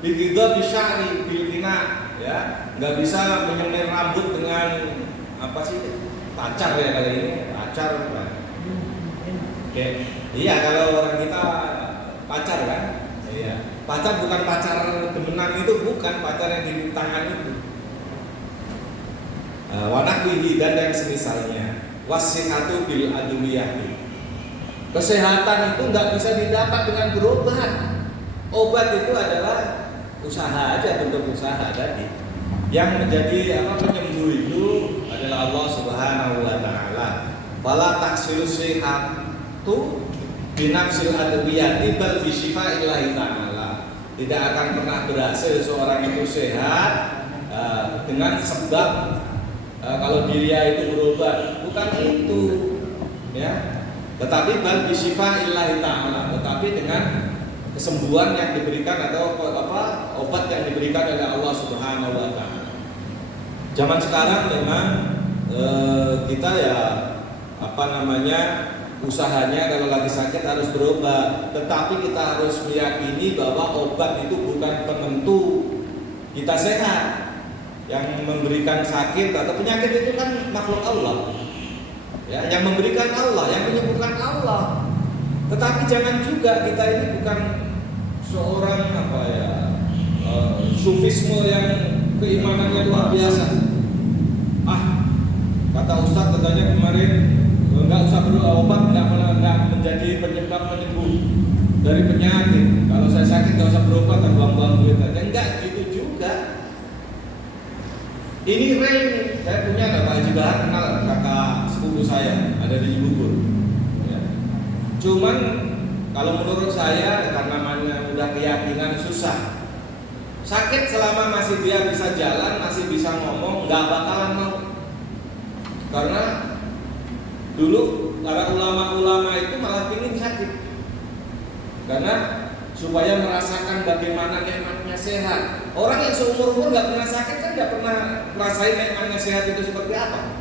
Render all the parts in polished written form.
Digigit bisyari bilkina, ya, nggak bisa menyemir rambut dengan apa sih, pacar ya kali ini, pacar. Oke, iya kalau orang kita pacar kan, iya. Pacar bukan pacar demenan itu, bukan pacar yang di tangan itu. Wanakwihi dan yang semisalnya. Wasihatu bil adwiyati. Kesehatan itu nggak bisa didapat dengan berobat. Obat itu adalah usaha aja, bentuk usaha tadi. Yang menjadi penyembuh itu adalah Allah Subhanahu wa taala. Fala taksilu sihatu binafsil adwiyati bal bi syifaillahi taala. Tidak akan pernah berhasil seorang itu sehat dengan sebab kalau dia itu berobat, bukan itu, ya. Tetapi bal bi syifaillahi taala, tetapi dengan kesembuhan yang diberikan atau obat yang diberikan oleh Allah Subhanahu wa taala. Zaman sekarang memang kita ya usahanya kalau lagi sakit harus berobat, tetapi kita harus meyakini bahwa obat itu bukan penentu kita sehat. Yang memberikan sakit atau penyakit itu kan makhluk Allah. Ya, yang memberikan Allah, yang menyembuhkan Allah. Tetapi jangan juga kita ini bukan seorang sufisme yang keimanannya luar biasa. Kata Ustaz katanya kemarin nggak usah berobat, nggak menjadi penyebab penyembuh dari penyakit. Kalau saya sakit nggak usah berobat, buang-buang duit aja. Enggak gitu juga. Ini real nih. Saya punya Pak Haji Bahar, kenal kakak sepupu saya, ada di Cibubur. Ya. Cuman kalau menurut saya karena udah keyakinan susah. Sakit selama masih dia bisa jalan, masih bisa ngomong, nggak bakalan mau. Karena dulu para ulama-ulama itu malah pingin sakit, karena supaya merasakan bagaimana nikmatnya sehat. Orang yang seumur-umur nggak pernah sakit kan nggak pernah merasain nikmatnya sehat itu seperti apa.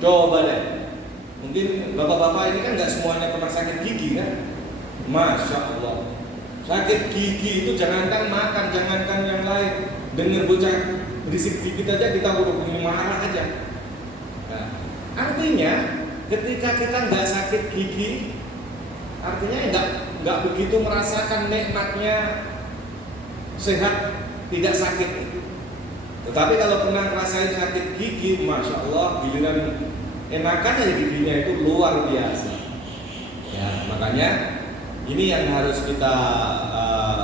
Coba deh, mungkin bapak-bapak ini kan nggak semuanya pernah sakit gigi kan? Masya Allah, sakit gigi itu jangankan makan, jangankan yang lain. Dengar bocah berisik dikit aja kita udah marah aja. Nah, artinya ketika kita nggak sakit gigi, artinya nggak begitu merasakan nikmatnya sehat, tidak sakit. Tetapi kalau pernah ngerasain sakit gigi, masya Allah, giliran enakan aja giginya itu luar biasa. Ya, makanya ini yang harus kita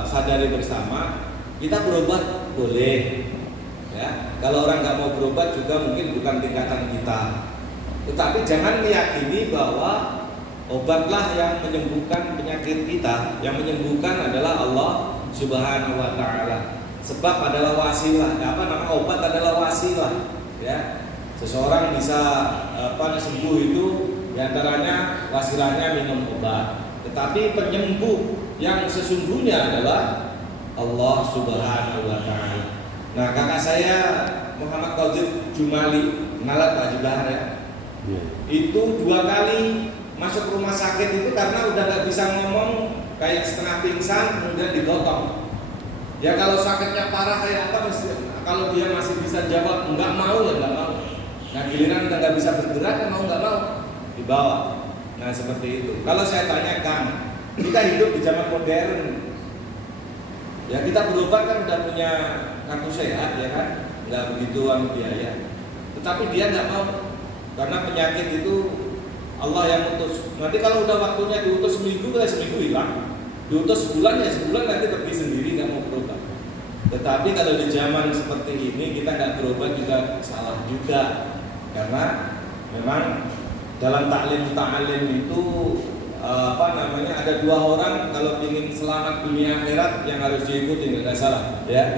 sadari bersama. Kita berobat boleh, ya. Kalau orang nggak mau berobat juga mungkin bukan tingkatan kita. Tetapi jangan meyakini bahwa obatlah yang menyembuhkan penyakit kita. Yang menyembuhkan adalah Allah Subhanahu wa taala. Sebab adalah wasilah. Obat adalah wasilah, ya. Seseorang bisa sembuh itu diantaranya wasilahnya minum obat. Tetapi penyembuh yang sesungguhnya adalah Allah Subhanahu wa taala. Nah, kakak saya Muhammad Qadir Jumali, ngalat Pak Haji Bahar ya. Itu 2 kali masuk rumah sakit itu karena udah nggak bisa ngomong, kayak setengah pingsan, kemudian digotong. Ya kalau sakitnya parah kayak apa, kalau dia masih bisa jawab nggak mau ya nggak mau. Nah giliran udah nggak bisa bergerak, kan mau nggak mau dibawa. Nah seperti itu. Kalau saya tanyakan, kita hidup di zaman modern, ya kita berobat kan udah punya kartu sehat ya kan, nggak begitu biaya. Tetapi dia nggak mau, karena penyakit itu Allah yang utus. Nanti kalau udah waktunya diutus seminggu hilang. Diutus sebulan ya sebulan, nanti pergi sendiri nggak mau berobat. Tetapi kalau di zaman seperti ini kita nggak berobat juga salah juga, karena memang dalam ta'lim itu ada 2 orang kalau ingin selamat dunia akhirat yang harus diikuti, nggak salah ya.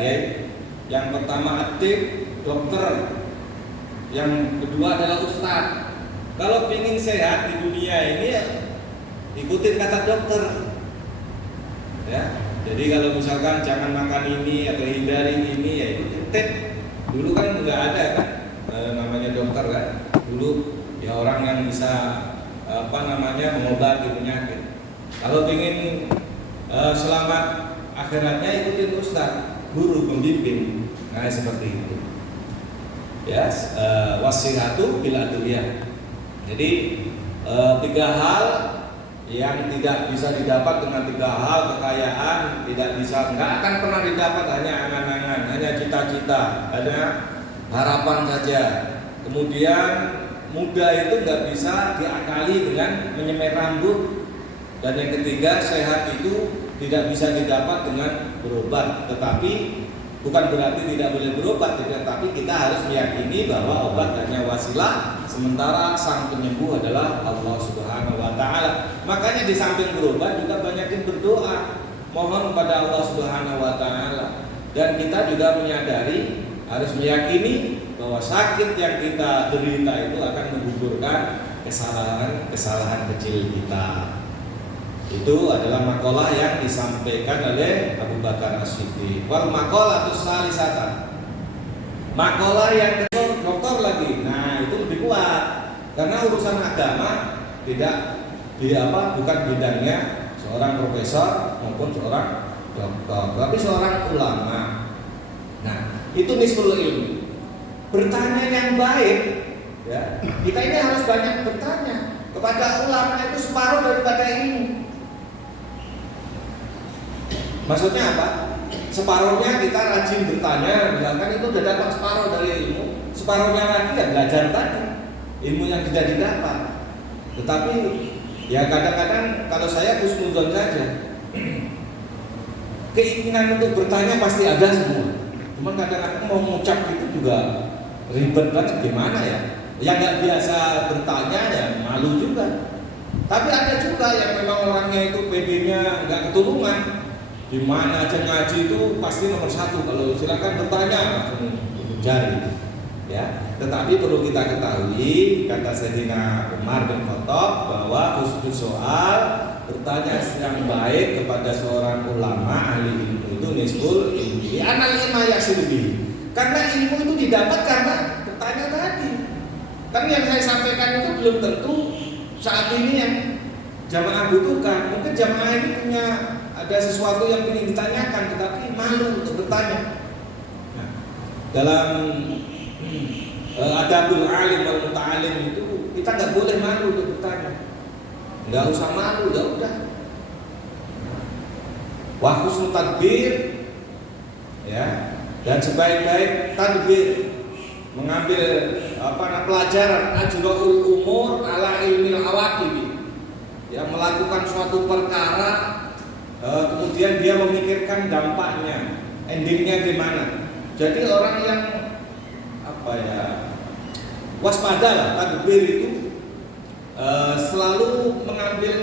Yang pertama atib, dokter. Yang kedua adalah ustadz. Kalau ingin sehat di dunia ini ya ikutin kata dokter. Ya, jadi kalau misalkan jangan makan ini atau hindari ini, ya itu tip. Dulu kan nggak ada kan namanya dokter kan. Dulu ya orang yang bisa mengobati penyakit. Kalau ingin selamat akhiratnya ikutin ustaz, guru, pembimbing. Nah seperti itu. Ya, wasihatu bil adwiyah. Jadi 3 hal yang tidak bisa didapat dengan 3 hal, kekayaan nggak akan pernah didapat, hanya angan-angan, hanya cita-cita, hanya harapan saja. Kemudian muda itu nggak bisa diakali dengan menyemir rambut. Dan yang ketiga, sehat itu tidak bisa didapat dengan berobat. Tetapi bukan berarti tidak boleh berobat, tetapi kita harus meyakini bahwa obat hanya wasilah, sementara sang penyembuh adalah Allah Subhanahu wa taala. Makanya di samping berobat juga banyakin berdoa, mohon kepada Allah Subhanahu wa taala. Dan kita juga menyadari, harus meyakini bahwa sakit yang kita derita itu akan menggugurkan kesalahan kecil kita. Itu adalah makalah yang disampaikan oleh Abu Bakar As-Siddiq. Wal maqalatus salisatan. Makalah yang dokter lagi. Nah, itu lebih kuat. Karena urusan agama bukan bidangnya seorang profesor maupun seorang dokter, tapi seorang ulama. Nah, itu nisful ilmu. Bertanya yang baik, ya. Kita ini harus banyak bertanya kepada ulama, itu separuh daripada ilmu. Maksudnya apa? Separuhnya kita rajin bertanya, misalkan itu sudah dapat separuh dari ilmu, separuhnya lagi ya belajar tadi ilmu yang tidak didapat. Tetapi ya kadang-kadang kalau saya husnuzon saja, keinginan untuk bertanya pasti ada semua. Cuma kadang-kadang mau mengucap itu juga ribet banget, gimana ya? Yang nggak biasa bertanya ya malu juga. Tapi ada juga yang memang orangnya itu PD-nya nggak ketulungan. Di mana aja ngaji itu pasti nomor 1. Kalau silakan bertanya langsung jari, ya. Tetapi perlu kita ketahui, kata Sayyidina Umar bin Khattab, bahwa khusus soal bertanya yang baik kepada seorang ulama ahli ilmu itu nisbul ilmi. Anal ilma yasubi. Karena ilmu itu didapat karena bertanya tadi. Kan yang saya sampaikan itu belum tentu saat ini yang jamaah butuhkan. Mungkin jamaah ini punya ada sesuatu yang ingin ditanyakan, tetapi malu untuk bertanya. Nah, dalam adabul alim wal muta'alim itu kita nggak boleh malu untuk bertanya. Nggak usah malu, ya udah. Wa husnul tadbir, ya, dan sebaik-baik tadbir, mengambil pelajaran ajrul umur ala ilmil awaqib, ya, melakukan suatu perkara kemudian dia memikirkan dampaknya, endingnya gimana. Jadi orang yang waspada lah, tadbir itu selalu mengambil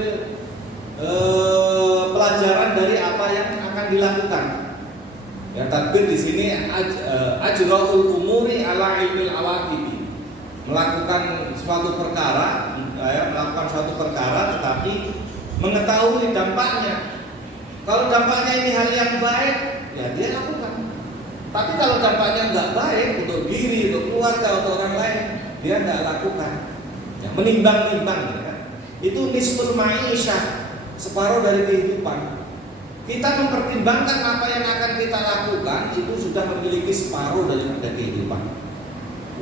pelajaran dari apa yang akan dilakukan. Ya, tadbir di sini ajraul umuri ala ilmil awaqib, melakukan suatu perkara, tetapi mengetahui dampaknya. Kalau dampaknya ini hal yang baik, ya dia lakukan. Tapi kalau dampaknya nggak baik untuk diri, untuk keluarga, untuk orang lain, dia nggak lakukan. Ya, menimbang-nimbang, ya. Itu nisful ma'isyah, separuh dari kehidupan. Kita mempertimbangkan apa yang akan kita lakukan, itu sudah memiliki separuh daripada kehidupan.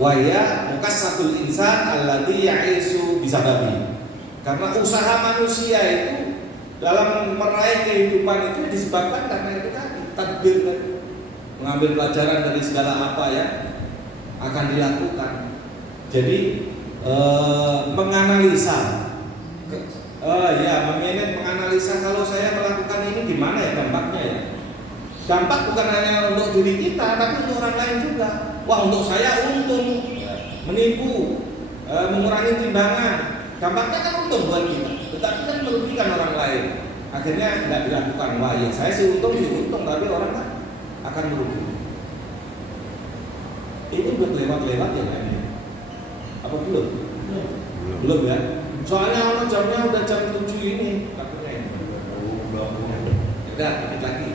Waya mukassatul insan alladzi ya'isu bisababi. Karena usaha manusia itu dalam meraih kehidupan itu disebabkan karena itu tadi, tadbir tadi, mengambil pelajaran dari segala apa yang akan dilakukan. Jadi menganalisa, menganalisa kalau saya melakukan ini gimana ya dampaknya ya. Dampak bukan hanya untuk diri kita, tapi untuk orang lain juga. Wah, untuk saya untung, menipu, mengurangi timbangan. Dampaknya kan untung buat kita, tetapi kan merugikan orang lain. Akhirnya tidak dilakukan. Wah, ya saya sih untung, tapi orang kan akan merugi. Ini udah lewat-lewat ya kayaknya. Apa belum? Belum ya. Soalnya jamnya udah jam 7 ini. Udah, dikit lagi.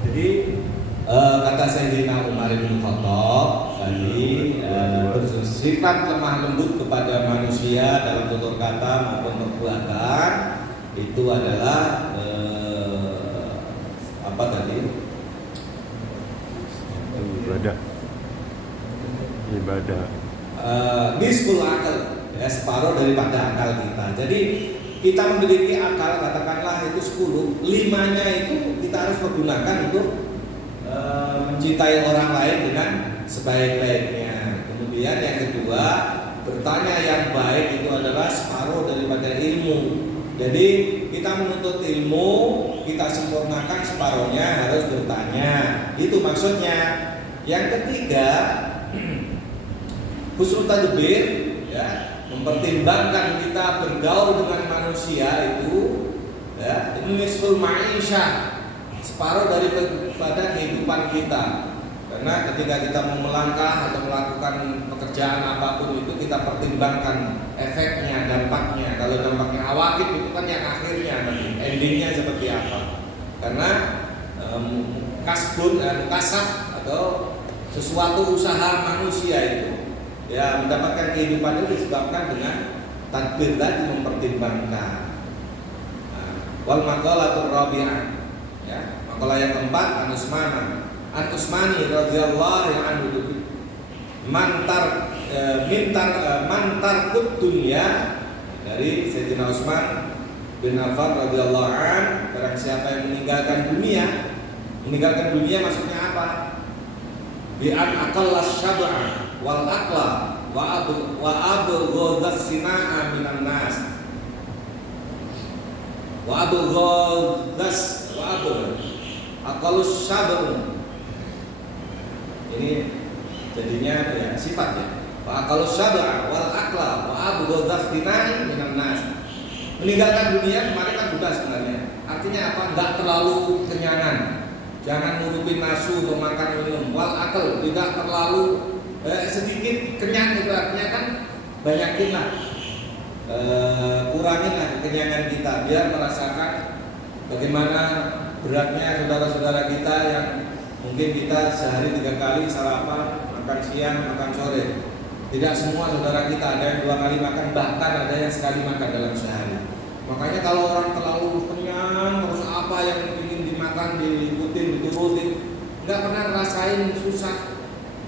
Jadi kata Sayyidina Umar bin Khattab tadi, bersikap lemah lembut kepada manusia dalam tutur kata maupun perbuatan itu adalah apa tadi? Ibadah. Nisful akal, ya, separuh daripada akal kita. Jadi kita memiliki akal, katakanlah itu 10, 5-nya itu kita harus pergunakan untuk mencintai orang lain dengan sebaik-baiknya. Kemudian yang kedua, bertanya yang baik itu adalah separuh daripada ilmu. Jadi kita menuntut ilmu, kita sempurnakan separuhnya harus bertanya. Itu maksudnya. Yang ketiga, husnul tadbir, ya, mempertimbangkan kita bergaul dengan manusia itu, ya, nisful ma'isyah, separuh daripada kehidupan kita. Karena ketika kita mau melangkah atau melakukan pekerjaan apapun itu kita pertimbangkan efeknya, dampaknya. Kalau dampaknya awakib itu kan yang akhirnya nanti endingnya seperti apa. Karena kasab atau sesuatu usaha manusia itu, ya, mendapatkan kehidupan itu disebabkan dengan tadbir tadi, mempertimbangkan. Wal maqalatur rabi'ah, ya, maqalah yang keempat, An Utsmani radhiyallahu anhu, mantar dunya, dari Sayyidina Utsman bin Affan radhiyallahu an, barang siapa yang meninggalkan dunia maksudnya apa? Bi an aqallas syab'a wal aqla wa abghadhas sina'a minan nas wa aqallus syab'a. Ini jadinya ya sifat, ya. Wa aqallus syab'a wal aqla wa abghadhas sina'a minan nas. Meninggalkan dunia kemarin kan sudah sebenarnya. Artinya apa? Enggak terlalu kenyangan. Jangan nurutin nafsu untuk makan minum. Wal akal, tidak terlalu sedikit kenyang, itu artinya kan banyakinlah, kuranginlah kenyangan kita biar merasakan bagaimana beratnya saudara-saudara kita yang mungkin kita sehari 3 kali sarapan, makan siang, makan sore. Tidak semua saudara kita, ada yang 2 kali makan, bahkan ada yang sekali makan dalam sehari. Makanya kalau orang terlalu kenyang terus apa yang ingin dimakan diturutin, nggak pernah ngerasain susah.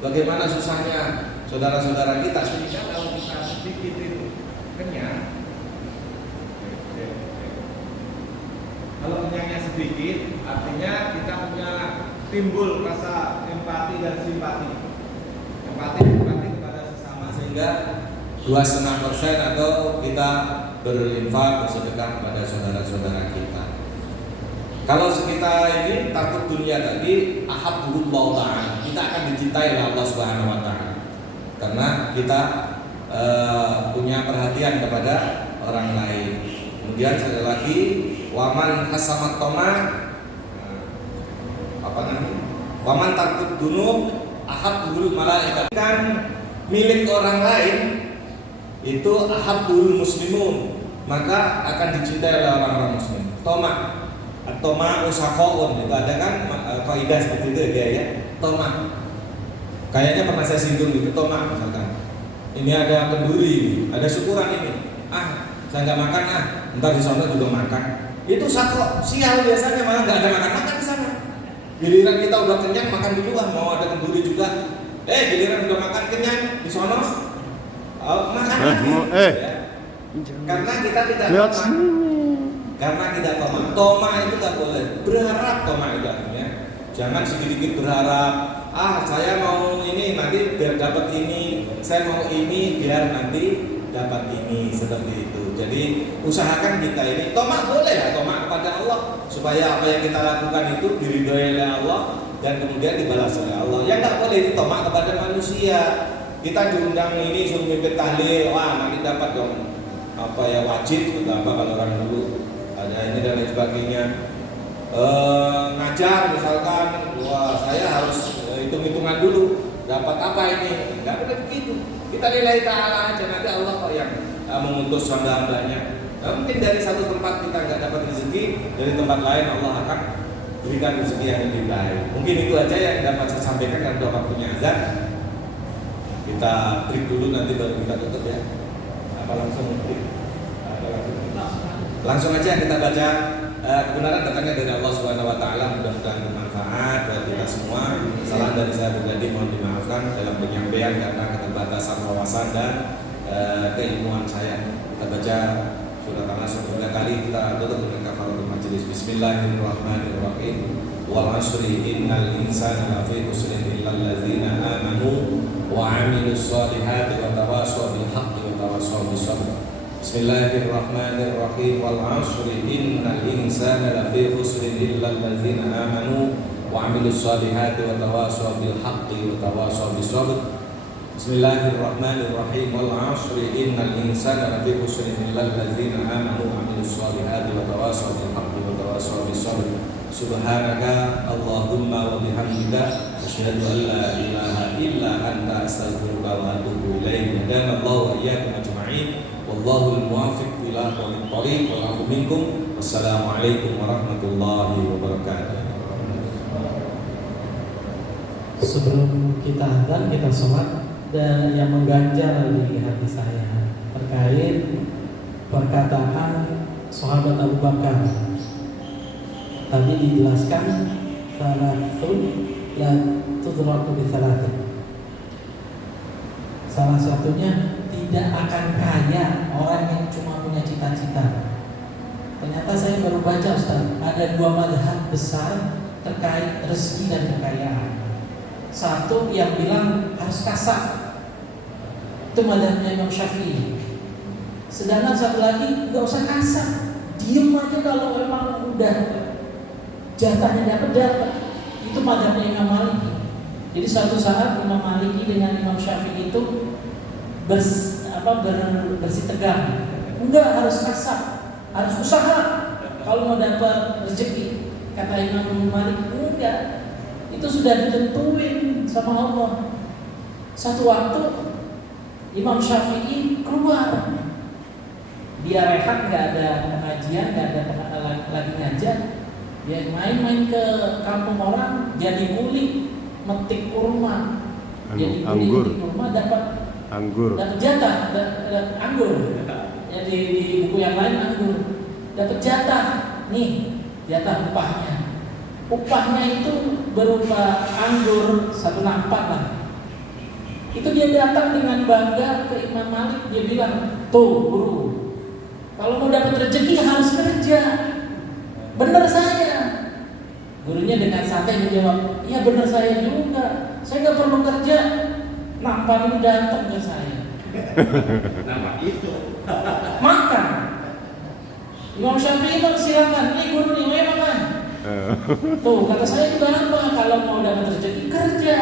Bagaimana susahnya saudara-saudara kita. Sehingga kalau kita sedikit itu kenyang, kalau kenyangnya sedikit, artinya kita punya timbul rasa empati dan simpati kepada sesama, sehingga 2,5% atau kita berinfak, bersedekah kepada saudara-saudara kita. Kalau kita ini takut dunia tadi, ahabbullah ta'ala, kita akan dicintai oleh Allah Subhanahu wa taala. Karena kita punya perhatian kepada orang lain. Kemudian sekali lagi, waman hasamat toma, waman takut dunub ahabbul malaikat. Kan milik orang lain itu ahabbul muslimun, maka akan dicintai oleh orang-orang muslim. Toma usaqaun, itu ada kan kaidah seperti itu dia, ya. Toma. Kayaknya pernah saya singgung gitu, toma misalkan. Ini ada kenduri, ada syukuran ini. Saya nggak makan, ntar di sana juga makan. Itu satu sial biasanya, malah nggak ada makan di sana. Giliran kita udah kenyang makan di luar, mau ada kenduri juga. Giliran udah makan kenyang di sana makan lagi. Ya. Karena kita tidak toma itu nggak boleh. Berharap toma itu artinya jangan sedikit berharap. Saya mau ini nanti biar dapat ini, saya mau ini biar nanti dapat ini, seperti itu. Jadi usahakan kita ini toma boleh ya, toma kepada Allah supaya apa yang kita lakukan itu diridhoi oleh Allah dan kemudian dibalas oleh Allah. Yang nggak boleh itu toma kepada manusia. Kita diundang ini suruh mimpin tahlil, nanti dapat dong wajib atau apa kalau orang dulu ada ini dan lain sebagainya. Ngajar misalkan, saya harus hitung-hitungan dulu dapat apa ini, nggak boleh begitu. Kita lillahi ta'ala aja, nanti Allah kok yang mengutus hamba-hambanya. Mungkin dari satu tempat kita nggak dapat rezeki, dari tempat lain Allah akan berikan rezeki yang lebih baik. Mungkin itu aja yang dapat saya sampaikan karena waktunya azan. Kita break dulu, nanti baru kita tutup, ya. Langsung aja kita baca kebenaran datangnya dari Allah Subhanahu wa taala, mudah-mudahan bermanfaat buat kita semua. Salah dari saya pribadi mohon dimaafkan dalam penyampaian karena keterbatasan wawasan dan keilmuan saya. Kita baca surat An-Nasr 3 kali, kita tutup dengan kafaratul majelis. Bismillahirrahmanirrahim. Wal 'ashri innal insana lafi khusrin illal ladzina amanu wa 'amilus solihati wa tawassaw bil haqqi wa tawassaw bis sabr. Bismillahirrahmanirrahim. Wal 'ashri innal insana lafi khusrin illal ladzina amanu wa 'amilus solihati wa tawassaw bil haqqi wa tawassaw bis sabr. Bismillahirrahmanirrahim. Wal 'ashri innal insana lafi khusrin illal ladzina amanu wa 'amilus solihati wa tawassaw bil haqqi wa tawassaw bis sabr. Subhanaka Allahumma wa bihamdika asyhadu an la ilaha illa anta astaghfiruka wa atubu ilaik. Jazakallahu wa iyyakum ajma'in. Wallahu al-muwaffiq ila aqwamit thoriq wa a'udzu minkum. Wassalamualaikum warahmatullahi wabarakatuh. Sebelum kita azan, kita sholat, dan yang mengganjal di hati saya terkait perkataan sahabat Abu Bakar. Tadi dijelaskan salasun la tudraku bi salatin. Salah satunya tidak akan kaya orang yang cuma punya cita-cita. Ternyata saya baru baca, Ustaz, ada dua mazhab besar terkait rezeki dan kekayaan. Satu yang bilang harus kasar, itu mazhabnya Imam Syafi'i. Sedangkan satu lagi nggak usah kasar, diem aja kalau memang udah jatahnya dapat. Itu mazhabnya Imam Maliki. Jadi suatu saat Imam Maliki dengan Imam Syafi'i itu bersih tegang. Enggak harus kasar, harus usaha kalau mau dapat rezeki. Kata Imam Maliki, enggak. Itu sudah ditentuin sama Allah. Satu waktu Imam Syafi'i keluar, dia rehat, nggak ada pengajian, nggak ada lagi ngajar. Dia main-main ke kampung orang, jadi kuli metik kurma. Jadi kuli metik kurma dapat jatah, anggur. Ya, di buku yang lain anggur. Dapat jatah, nih jatah upahnya. Upahnya itu berupa anggur 1 nampak lah. Itu dia datang dengan bangga ke Imam Malik, dia bilang, tuh guru, kalau mau dapat rezeki harus kerja. Benar saya. Gurunya dengan santai menjawab, iya benar saya juga. Saya nggak perlu kerja. Nampak ini datang ke saya. Nama itu. Makan. Imam Syafi'i bilang, silakan, nih guru nih, ayo makan. Tuh kata saya juga apa? Kalau mau dapat rezeki kerja.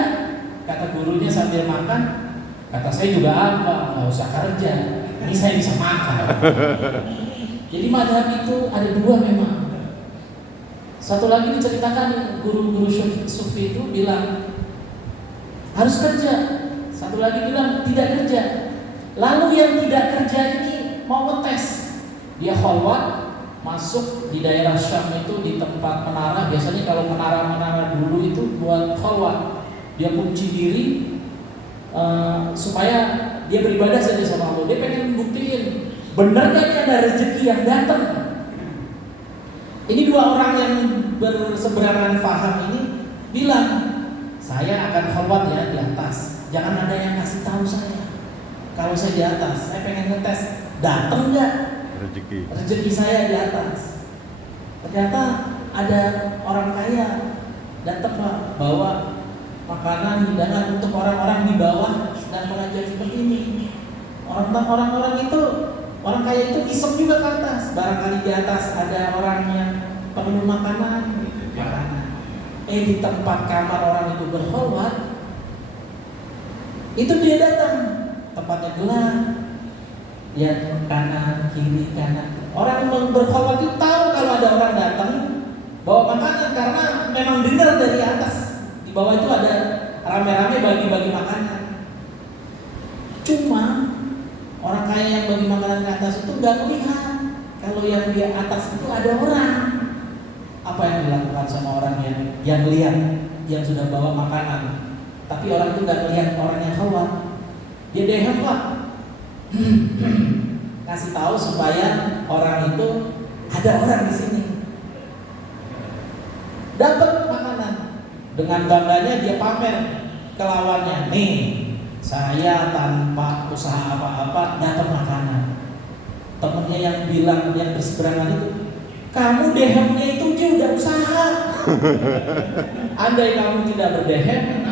Kata gurunya sambil makan. Kata saya juga apa? Nggak usah kerja. Ini saya bisa makan. Jadi madhab itu ada dua memang. Satu lagi diceritakan guru-guru sufi itu bilang harus kerja. Satu lagi bilang tidak kerja. Lalu yang tidak kerja ini mau ngetes. Dia khalwat masuk di daerah Syam itu di tempat menara. Biasanya kalau menara-menara dulu itu buat khalwat. Dia kunci diri supaya dia beribadah saja sama Allah. Dia pengen buktiin benar gak ini ada rezeki yang datang. Ini dua orang yang berseberangan paham ini bilang, saya akan khalwat ya di atas. Jangan ada yang kasih tahu saya. Kalau saya di atas, saya pengen ngetes datang nggak rezeki saya di atas. Ternyata ada orang kaya datang Pak, bawa makanan hidangan untuk orang-orang di bawah dan mengajar seperti ini. Orang-orang itu, orang kaya itu iseng juga ke atas. Barangkali di atas ada orang yang perlu makanan. Di tempat kamar orang itu berkhalwat, itu dia datang, tempatnya gelap, lihat kanan, kiri, kanan. Orang yang berkhalwat itu tahu kalau ada orang datang bawa makanan karena memang dengar dari atas. Di bawah itu ada rame-rame bagi-bagi makanan. Cuma orang kaya yang bagi makanan ke atas itu nggak melihat kalau yang di atas itu ada orang. Apa yang dilakukan sama orang yang lihat yang sudah bawa makanan, tapi orang itu nggak melihat orang yang khalwat. Dia dehem Pak, kasih tahu supaya orang itu ada orang di sini. dapat makanan. Dengan bangganya dia pamer ke lawannya, nih saya tanpa usaha apa-apa dapat makanan. Temennya yang bilang, yang berseberangan itu, kamu dehemnya itu dia udah usaha. Andai kamu tidak berdehem,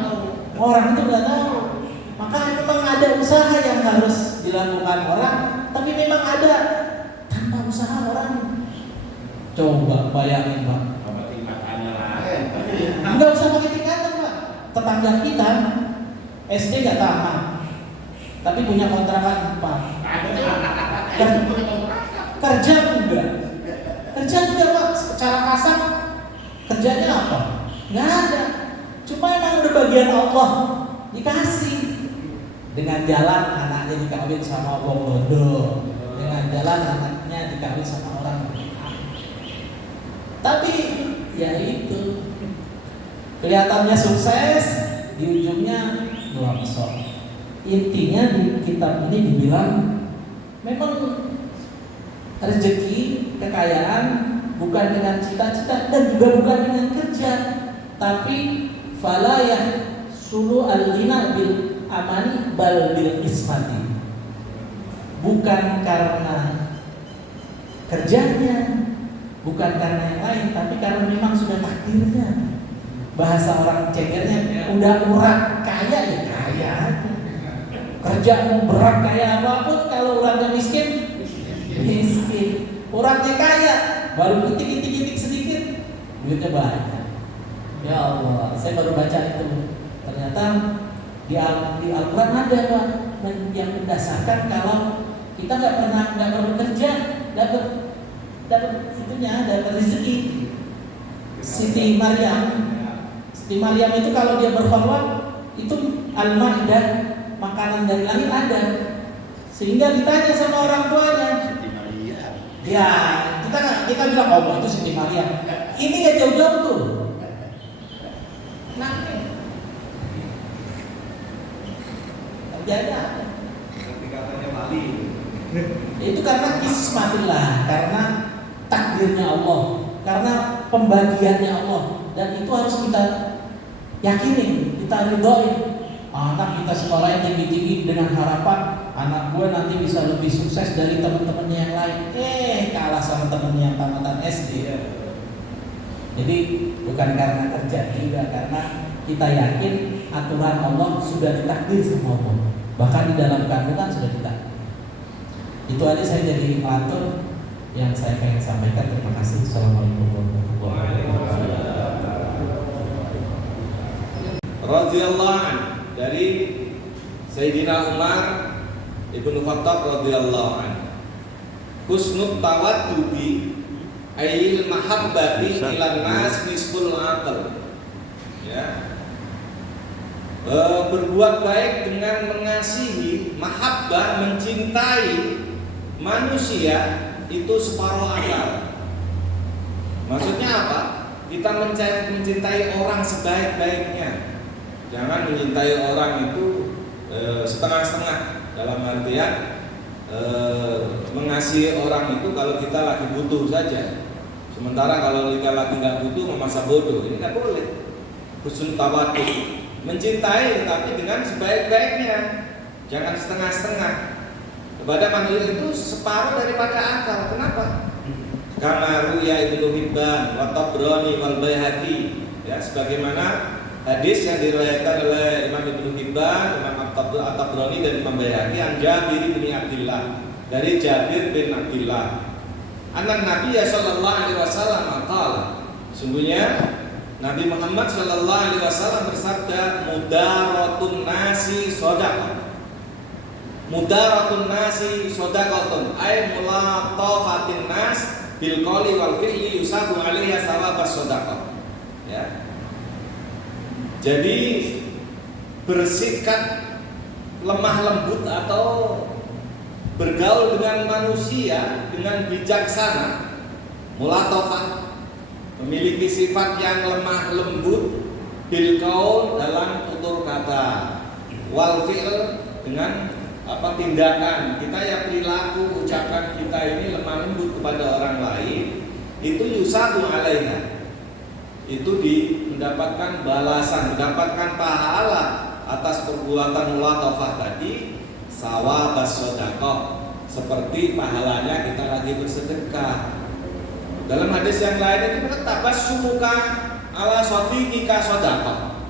orang itu nggak tahu. Maka memang ada usaha yang harus dilakukan orang, tapi memang ada tanpa usaha orang. Coba bayangin Pak. Nggak usah pakai tingkatan Pak. Tetangga kita SD nggak tamat, tapi punya kontrakan Pak. Kerja enggak? Kerja juga Pak. Secara kasar kerjanya apa? Nggak ada. Cuma emang udah bagian Allah dikasih. Dengan jalan anaknya dikawin sama wong bodoh, dengan jalan anaknya dikawin sama orang beriman. Tapi ya itu kelihatannya sukses, di ujungnya longsor. Intinya di kitab ini dibilang memang rezeki, kekayaan bukan dengan cita-cita dan juga bukan dengan kerja, tapi falayah sulu al-ghina bil amani bal bil ismati. Bukan karena kerjanya, bukan karena yang lain, tapi karena memang sudah takdirnya. Bahasa orang cengernya udah urat kaya ya kaya. Kerja mau berat kaya apapun, kalau uratnya miskin, miskin. Uratnya kaya, baru kitik sedikit, duitnya banyak. Ya Allah, saya baru baca itu. Ternyata di Al-Quran ada Pak yang mendasarkan kalau kita nggak perlu kerja dapat itunya, dapat rezeki. Siti Maryam itu kalau dia berkhulwat itu Al-Maidah, makanan dari langit ada, sehingga ditanya sama orang tuanya. Ya kita bilang oh itu Siti Maryam. Ini nggak jauh-jauh tuh. Nah, jadi apa? Katanya Bali. Itu karena kismatillah, karena takdirnya Allah, karena pembagiannya Allah, dan itu harus kita yakini, kita ridhoin. Anak kita sekolah yang tinggi-tinggi dengan harapan anak gue nanti bisa lebih sukses dari teman-temannya yang lain. Kalah sama temennya yang tamatan SD. Jadi bukan karena kerja, juga karena kita yakin aturan Allah sudah ditakdir sama Allah. Bahkan di dalam kandungan sudah ditakdir. Itu aja saya jadi pelatur yang saya ingin sampaikan. Terima kasih. Assalamualaikum warahmatullahi wabarakatuh. Radhiyallahu anhu, dari Sayyidina Umar Ibnu Khattab radhiyallahu anhu. Husnul tawaddubi ayil mahabbati ilan nas nisful aql. Ya. Berbuat baik dengan mengasihi, mahabbah, mencintai manusia itu separuh akal. Maksudnya apa? Kita mencintai orang sebaik-baiknya. Jangan mencintai orang itu setengah-setengah. Dalam artian mengasihi orang itu kalau kita lagi butuh saja. Sementara kalau kita lagi nggak butuh memasa bodoh, ini nggak boleh. Husnul tawaddu, mencintai tetapi dengan sebaik-baiknya, jangan setengah-setengah. Kepada manusia itu separuh daripada akal. Kenapa? Kama ruya Ibnu Hibban wa Tabrani wal Baihaqi, ya, sebagaimana hadis yang diriwayatkan oleh Imam Ibnu Hibban, Imam At-Tabrani dan Imam Baihaqi an Jabir bin Abdullah, dari Jabir bin Abdullah. Anak Nabi sallallahu alaihi wasallam qala, sungguhnya Nabi Muhammad sallallahu alaihi wasallam bersabda, mudaratun nasi shadaqah. Mudaratun nasi shadaqatun ay mulatafatin nas bil qawli wal fi'li yusabu 'alaiha thawabas shadaqah. Ya. Jadi bersikap lemah lembut atau bergaul dengan manusia dengan bijaksana, mulatafah, memiliki sifat yang lemah lembut, bil qaul dalam tutur kata, wal fi'l dengan tindakan kita, ya perilaku ucapan kita ini lemah lembut kepada orang lain, itu yusabu alaiha, itu mendapatkan balasan, mendapatkan pahala atas perbuatan mulatafah tadi, sawabas shadaqah, seperti pahalanya kita lagi bersedekah. Dalam hadis yang lain itu tabassumuka ala sadiqika shadaqah.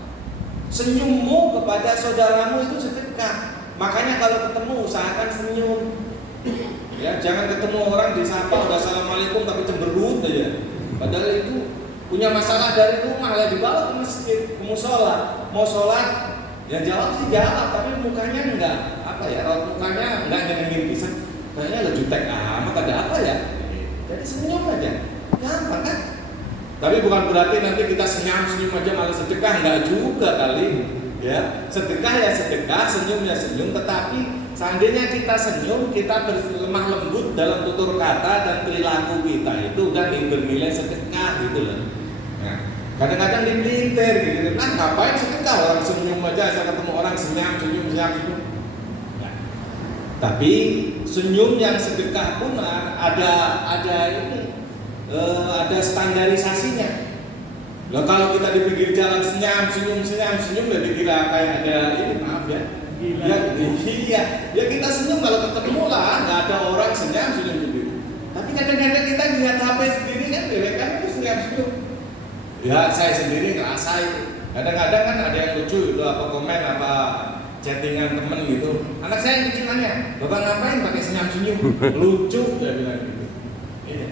Senyummu kepada saudaramu itu sedekah. Makanya kalau ketemu usahakan senyum. Ya, jangan ketemu orang disapa udah assalamualaikum tapi cemberut aja. Padahal itu punya masalah dari rumah lah dibawa ke masjid, ke musola, mau sholat, ya jawab sih jawab, tapi mukanya enggak mukanya enggak nyenengin pisah. Kayaknya lo jutek amat, ada apa ya? Jadi senyum aja, gampang kan? Tapi bukan berarti nanti kita senyum aja malah sedekah, enggak juga kali. Ya, sedekah ya sedekah, senyum ya senyum, tetapi seandainya kita senyum, kita berlemah lembut dalam tutur kata dan perilaku kita itu kan bernilai sedekah gitu loh. Nah, kadang-kadang dipelintir gitu. Nah, ngapain sedekah, orang senyum aja, saya ketemu orang senyum. Nah, tapi senyum yang sedekah pun ada standarisasinya. Loh, kalau kita di pinggir jalan senyum udah dikira kayak ada ini, maaf ya. Ya kita senyum kalau ketemu lah, nggak ada orang senyum sendiri. Tapi kadang-kadang kita lihat HP sendiri kan, kan itu senyum. Ya saya sendiri ngerasa itu. Kadang-kadang kan ada yang lucu itu apa komen apa chattingan temen gitu. Anak saya yang kecil nanya, bapak ngapain pakai senyum? Lucu ya bilang gitu. Iya.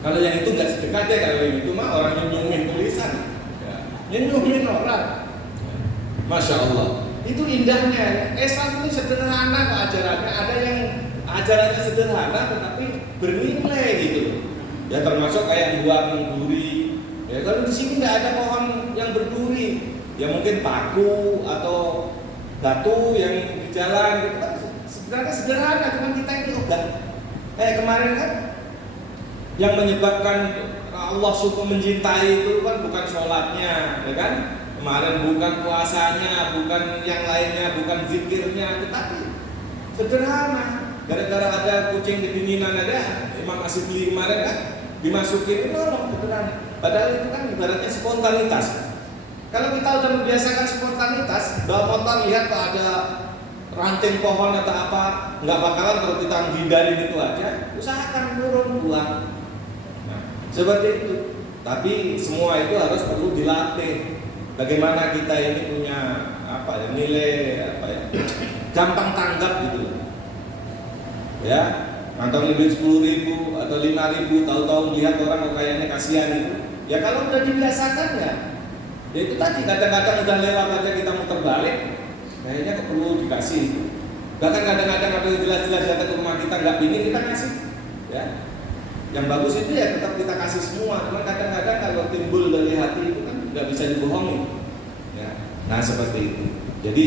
Kalau yang itu nggak sedekah deh, kalau yang itu mah orang nyumin tulisan, ya. Nyumin orang. Masya Allah. Itu indahnya. Islam itu sederhana kok ajarannya. Ada yang ajarannya sederhana tetapi bernilai gitu loh. Ya termasuk kayak buang duri. Ya kalau di sini nggak ada pohon yang berduri. Ya mungkin paku atau batu yang di jalan gitu kan sebenarnya sederhana, cuma kita ini ogah. Kemarin kan yang menyebabkan Allah suka mencintai itu kan bukan sholatnya, ya kan? Kemarin bukan puasanya, bukan yang lainnya, bukan zikirnya, tetapi sederhana. Gara-gara ada kucing kedinginan ada, Imam masih beli kemarin kan, dimasukin itu nolong sederhana. Padahal itu kan ibaratnya spontanitas. Kalau kita udah membiasakan spontanitas, bawa motor lihat kalau ada ranting pohon atau apa, nggak bakalan kalau kita hindarin itu aja, usahakan turun buang. Nah, seperti itu. Tapi semua itu harus perlu dilatih. Bagaimana kita ini punya nilai gampang tanggap gitu. Ya, kantong lebih 10.000 atau 5.000, tahu-tahu melihat orang kok kayaknya kasihan itu. Ya kalau udah dibiasakan ya itu tadi kadang-kadang udah lewat aja kita muter balik, kayaknya perlu dikasih. Bahkan kadang-kadang ada yang jelas-jelas datang ke rumah kita nggak pingin kita kasih. Ya, yang bagus itu ya tetap kita kasih semua. Cuma kadang-kadang kalau timbul dari hati itu kan nggak bisa dibohongi. Ya, nah seperti itu. Jadi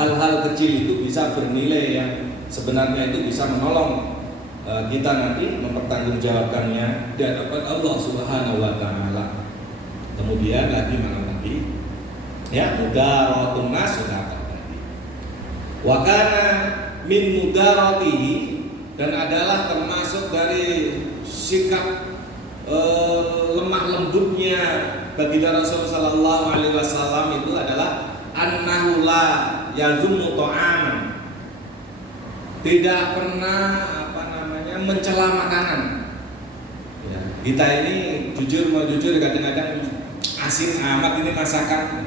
hal-hal kecil itu bisa bernilai yang sebenarnya itu bisa menolong kita nanti mempertanggungjawabkannya di hadapan Allah Subhanahu wa taala. Kemudian lagi mana tadi? Ya, mudaratun nas sudah tadi. Wa kana min mudaratihi, dan adalah termasuk dari sikap lemah lembutnya baginda Rasul sallallahu alaihi wasallam itu adalah annahu la yazummu ta'aman. Tidak pernah mencela makanan. Ya, kita ini jujur kadang-kadang asin amat ini masakan.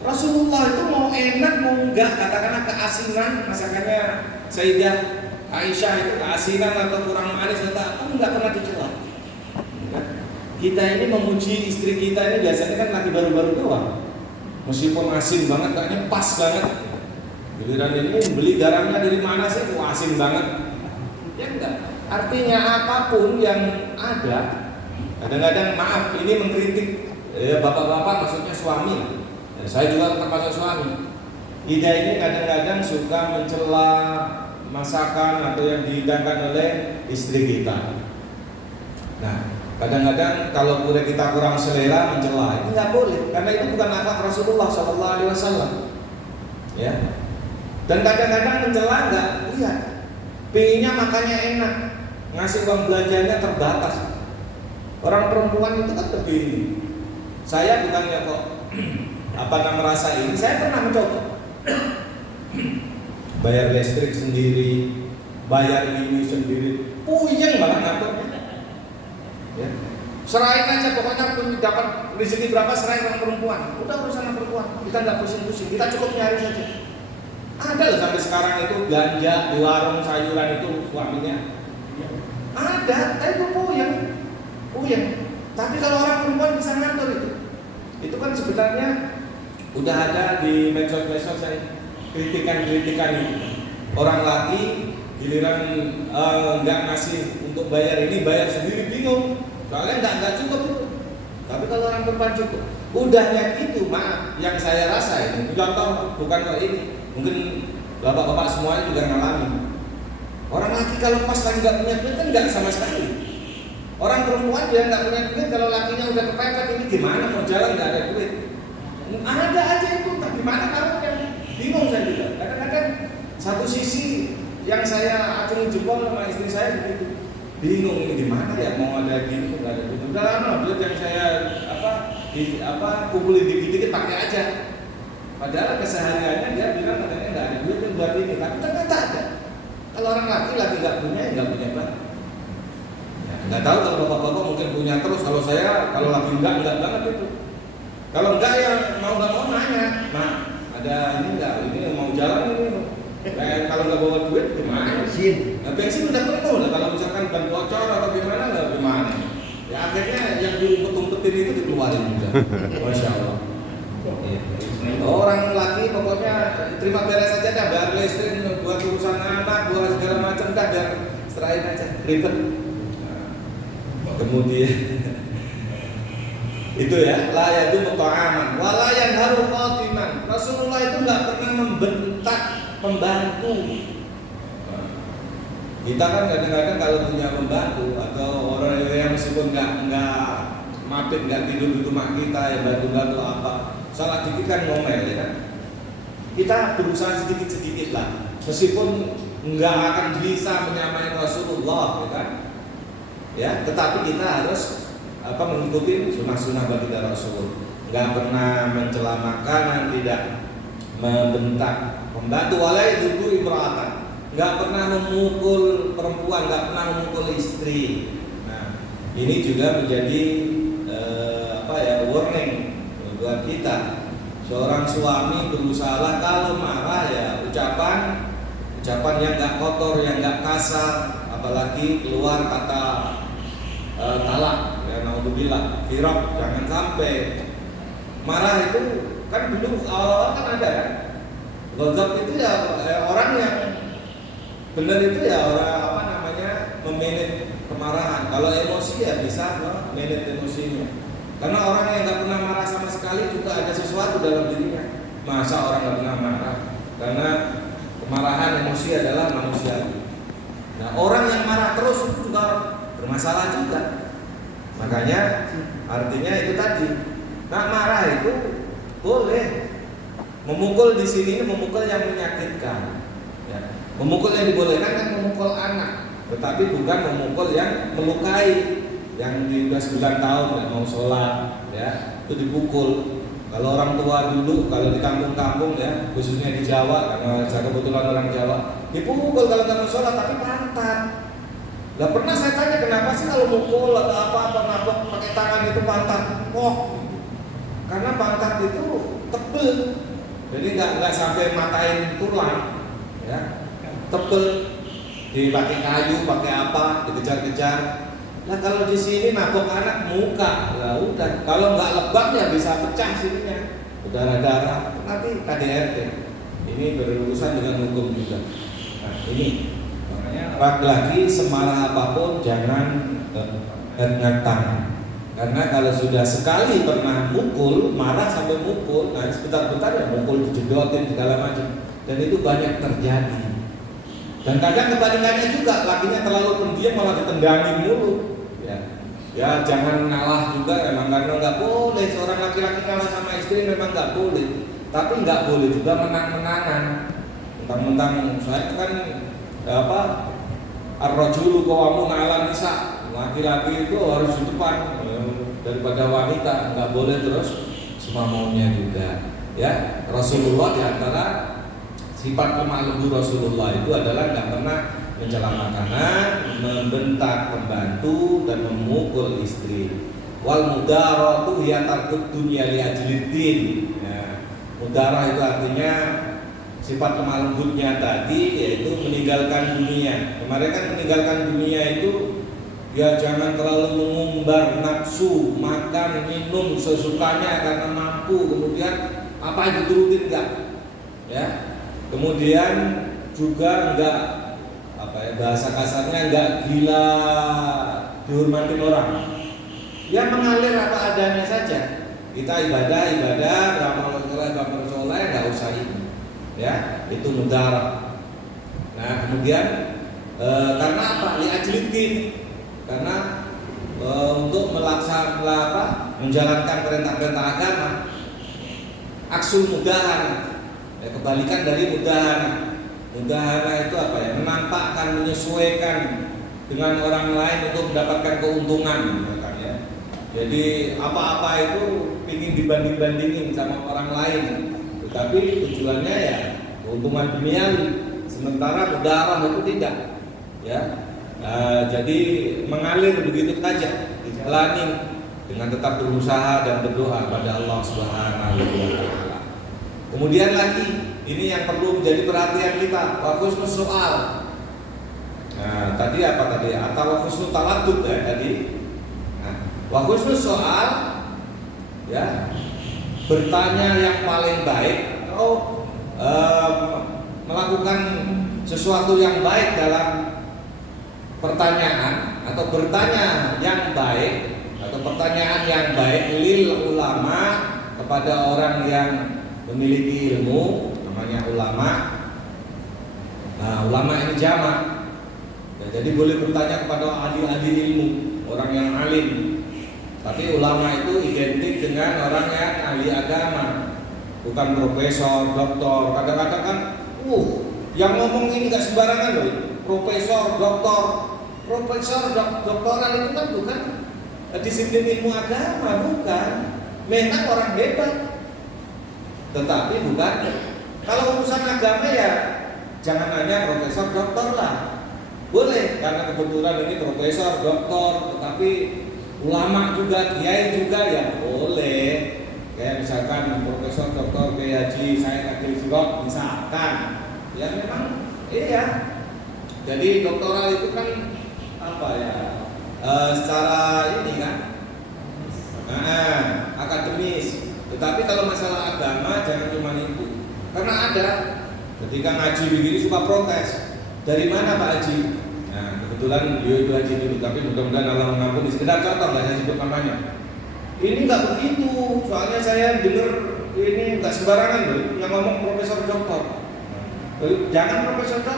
Rasulullah itu mau enak mau enggak, katakanlah keasinan masakannya Sayyidah Aisyah itu keasinan atau kurang manis atau enggak pernah dicela. Kita ini memuji istri kita ini biasanya kan lagi baru-baru doang. Meskipun asin banget, kayaknya pas banget. Giliran ini beli garamnya dari mana sih? Wah, asin banget. Ya enggak. Artinya apapun yang ada, kadang-kadang maaf ini mengkritik bapak-bapak, maksudnya suami. Ya, saya juga termasuk suami. Ida ini kadang-kadang suka mencela masakan atau yang dihidangkan oleh istri kita. Nah, kadang-kadang kalau kita kurang selera mencela, itu nggak boleh, karena itu bukan akhlak Rasulullah SAW. Ya. Dan kadang-kadang mencela nggak lihat, pinginnya makannya enak, ngasih uang belanjanya terbatas. Orang perempuan itu kan lebih, saya bukannya kok merasa ini, saya pernah mencoba bayar listrik sendiri, bayar ini sendiri, puyeng malah ngaturnya. Ya. Serahin aja, pokoknya dapat rezeki berapa serahin orang perempuan. Udah urusan perempuan, kita nggak pusing-pusing, kita cukup nyari saja. Ada loh sampai sekarang itu belanja di warung sayuran itu suaminya. Ada, tapi itu puyeng. Tapi kalau orang perempuan bisa ngatur itu kan sebenarnya udah ada di medsos-medsos yang kritikan itu. Orang laki giliran nggak ngasih untuk bayar ini, bayar sendiri bingung. Soalnya nggak cukup itu. Tapi kalau orang perempuan cukup. Udahnya gitu, maaf, yang saya rasa ini contoh bukan kok ini. Mungkin bapak-bapak semuanya juga ngalami. Orang laki kalau pas lagi nggak punya duit kan nggak sama sekali. Orang perempuan dia nggak punya duit, kalau lakinya udah kepepet ini gimana mau jalan nggak ada duit? Ada aja itu, tapi gimana kalau yang bingung saya juga. Kadang-kadang satu sisi yang saya acung jempol sama istri saya begitu. Bingung ini gimana ya, mau ada gini nggak ada duit. Udah lama duit yang saya kumpulin dikit-dikit pakai aja. Padahal kesehariannya dia bilang katanya nggak ada duit yang buat ini, tapi ternyata ada. Kalau orang laki nggak punya banget. Ya, nggak tahu kalau bapak-bapak mungkin punya terus. Kalau saya kalau laki enggak banget itu. Kalau enggak ya mau nggak mau nanya, nah ada ini nggak, ini mau jalan ini. Kalau nggak bawa duit gimana? Bensin udah penuh lah. Kalau misalkan ban bocor atau gimana nggak gimana? Ya akhirnya yang diumpet-umpetin itu dikeluarin juga. Masya Allah. Orang laki pokoknya terima beres aja dah, bayar listrik, buat urusan anak, buat segala macam dah, biar serahin aja, ribet. Kemudian itu ya, la yadu muta'aman, wala yanharu khatiman. Rasulullah itu nggak pernah membentak pembantu. Kita kan kadang-kadang kalau punya pembantu atau orang yang meskipun nggak mapit, nggak tidur di rumah kita, ya bantu-bantu apa, salah dikit kan ngomel ya kan. Kita berusaha sedikit-sedikit lah, meskipun nggak akan bisa menyamai Rasulullah, ya kan? Ya, tetapi kita harus mengikuti sunnah-sunnah baginda Rasul. Nggak pernah mencela makanan, tidak membentak pembantu, walai ibu imra'atan, nggak pernah memukul perempuan, nggak pernah memukul istri. Nah, ini juga menjadi warning buat kita. Seorang suami berusaha kalau marah ya ucapan yang nggak kotor, yang nggak kasar, apalagi keluar kata talak, ya naudzubillah, firaq, jangan sampai. Marah itu kan dulu awal-awal kan ada kan. Ghadab itu ya orang yang benar itu ya orang memanage kemarahan. Kalau emosi ya bisa manage emosinya. Karena orang yang nggak pernah marah sama sekali juga ada sesuatu dalam dirinya. Masa orang nggak pernah marah? Karena kemarahan emosi adalah manusiawi. Nah, orang yang marah terus itu juga bermasalah juga. Makanya artinya itu tadi. Nah, marah itu boleh. Memukul di sini memukul yang menyakitkan. Ya. Memukul yang dibolehkan kan memukul anak, tetapi bukan memukul yang melukai. Yang di 9 tahun nggak mau sholat, ya itu dipukul. Kalau orang tua dulu, kalau di kampung-kampung ya, khususnya di Jawa, karena saya kebetulan orang Jawa, dipukul kalau nggak mau sholat, tapi pantat. Lah pernah saya tanya kenapa sih kalau mukul atau apa nabok pakai tangan itu pantat? Karena pantat itu tebel, jadi nggak sampai matain tulang, ya tebel, dipakai kayu, pakai apa, dikejar-kejar. Nah kalau di sini nabok anak muka, lah udah. Kalau nggak lebam ya bisa pecah sininya, berdarah-darah. Nanti KDRT. Ini berurusan dengan hukum juga. Nah ini makanya laki-laki semarah apapun jangan ngetang. Karena kalau sudah sekali pernah mukul, marah sampai mukul, nah sebentar-bentar ya mukul dijedotin segala macam. Dan itu banyak terjadi. Dan kadang kebalikannya juga, lakinya terlalu pendiam malah ditendangin mulu. Ya jangan ngalah juga, memang karena nggak boleh seorang laki-laki kalah sama istri, memang nggak boleh. Tapi nggak boleh juga menang-menangan. Mentang-mentang saya kan ar-rajulu qawwamun 'alan nisa, laki-laki itu harus di depan daripada wanita, nggak boleh terus semamaunya juga. Ya, Rasulullah di antara sifat lemah lembut Rasulullah itu adalah nggak pernah mencela makanan, membentak pembantu dan memukul istri. Wal mudaratu hiya tarkut dunya li ajliddin. Ya, mudarah itu artinya sifat lemah lembutnya tadi yaitu meninggalkan dunia. Kemarin kan meninggalkan dunia itu ya jangan terlalu mengumbar nafsu, makan, minum sesukanya karena mampu, kemudian apa yang diturutin enggak? Ya. Kemudian juga enggak bahasa kasarnya enggak gila dihormatin orang. Ya mengalir apa adanya saja. Kita ibadah, beramal soleh enggak usah itu. Ya, itu mudarat. Nah, kemudian karena apa? Li ajliddin. Karena untuk menjalankan perintah-perintah agama. Aksul mudahana. Ya, kebalikan dari mudahana. Mudahana itu apa ya? Menampakkan, menyesuaikan dengan orang lain untuk mendapatkan keuntungan, misalkan ya. Jadi apa-apa itu ingin dibanding-bandingin sama orang lain. Tetapi tujuannya ya keuntungan duniawi, sementara mudarah itu tidak, ya. Jadi mengalir begitu saja, dijalani dengan tetap berusaha dan berdoa pada Allah Subhanahu wa taala. Kemudian lagi, ini yang perlu menjadi perhatian kita, wa husnus soal. Nah, tadi apa tadi? Atau wa husnul tawaddud ya tadi. Nah, wa husnus soal ya bertanya yang paling baik atau melakukan sesuatu yang baik dalam pertanyaan atau bertanya yang baik atau pertanyaan yang baik lil ulama kepada orang yang memiliki ilmu, namanya ulama. Nah, ulama ini jamak. Ya, jadi boleh bertanya kepada ahli-ahli ilmu, orang yang alim. Tapi ulama itu identik dengan orang yang ahli agama, bukan profesor, doktor. Kadang-kadang kan, yang ngomong ini nggak sembarangan loh. Profesor, doktor, doktoran itu kan bukan disiplin ilmu agama, bukan. Memang orang hebat, tetapi bukan. Kalau urusan agama ya jangan hanya profesor, doktor lah. Boleh karena kebetulan ini profesor, doktor, tetapi ulama juga, kiai juga ya boleh. Kayak misalkan profesor, doktor, kiai haji Said Agil Sirot misalkan. Ya memang iya. Jadi doktoral itu kan apa ya? Secara ini kan akademis. Tetapi kalau masalah agama jangan cuma itu. Karena ada ketika ngaji begini suka protes. Dari mana Pak Haji? Nah, kebetulan beliau itu haji dulu, tapi mudah-mudahan Allah mengampuni. Sekedar contoh, nggak saya sebut namanya. Ini nggak begitu, soalnya saya dengar ini nggak sembarangan loh, yang ngomong profesor doktor. Jangan profesor doktor.